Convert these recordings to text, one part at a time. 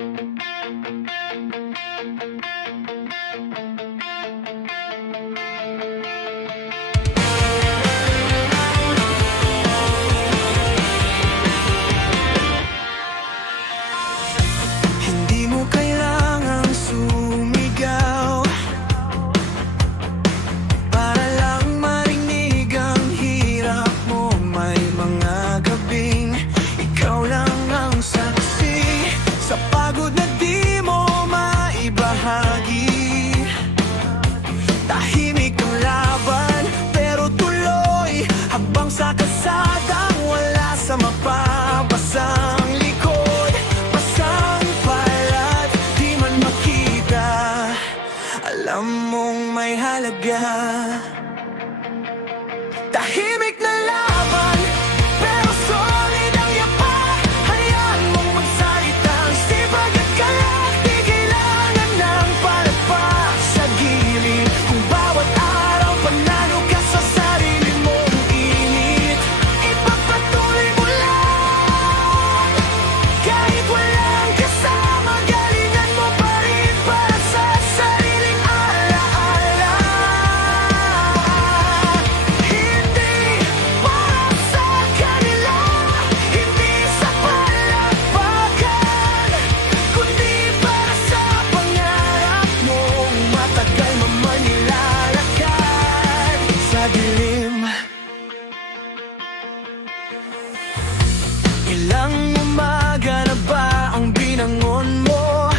Hindi mo kailangang sumigaw para lang marinig ang hirap mo. May mga gabing ikaw lang ang saksi sa pagod na di mo maibahagi. Tahimik ang laban pero tuloy habang sa kasadang wala sa mapapasang likod. Pasang palad, di man makita, alam mong may halaga. Tahimik na laban pero solid ang yapak. Hayaan mong magsalita ang sipag at galak. Di kailangan ng palakpak sa gilid. Kung bawat araw panalo ka sa sarili mong init, ipagpatuloy mo lang. Kahit walang kasama, galingan mo pa rin para sa sariling alaala. Hindi para sa kanila, hindi sa palakpakan, kundi para sa pangarap mong matagal mamanilalakad sa dilim. Ilang umaga na ba ang binangon mo?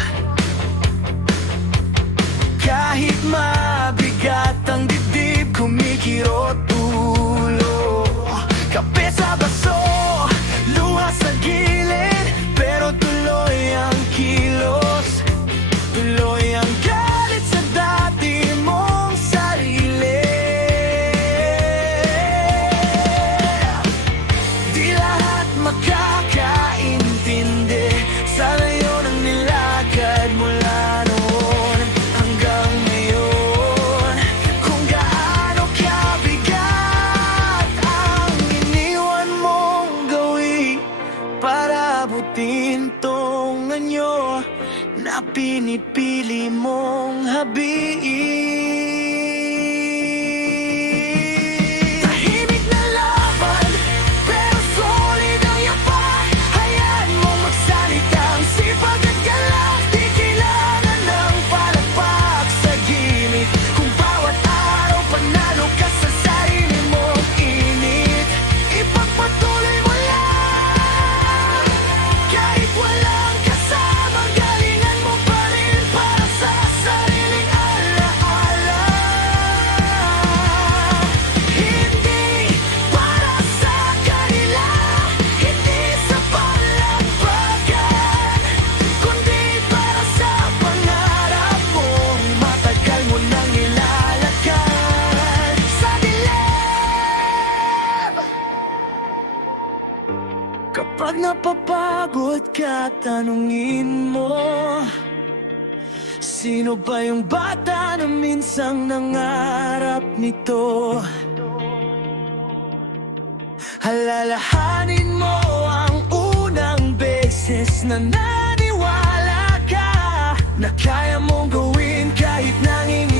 Kahit mabigat ang dibdib, kumikirot ulo. Kape sa baso, luha sa gilid, pero tuloy ang kilos. Tuloy ang galit sa dati mong sarili. Di lahat makakaintindi sa layon ang nilakad mula noon hanggang ngayon. Kung gaano kabigat ang iniwan mong gawin para abutin tong anyo na pinipili mong habiin. Tahimik na laban pero solid ang yapak. Hayaan mong magsalita ang sipag at galak. Di kailangan ng palakpak sa gimmick. Kung bawat araw panalo ka sa sarili mong init, ipagpatuloy mo lang. Kahit walang kasama, galingan mo pa rin para sa sariling alaala. Hindi para sa kanila, hindi sa palakpakan, kundi para sa pangarap mong matagal mo nang nilalakad sa dilim. Kapag napapagod ka, tanungin mo, sino ba yung bata na minsang nangarap nito? Alalahanin mo ang unang beses na naniwala ka na kaya mong gawin kahit nanging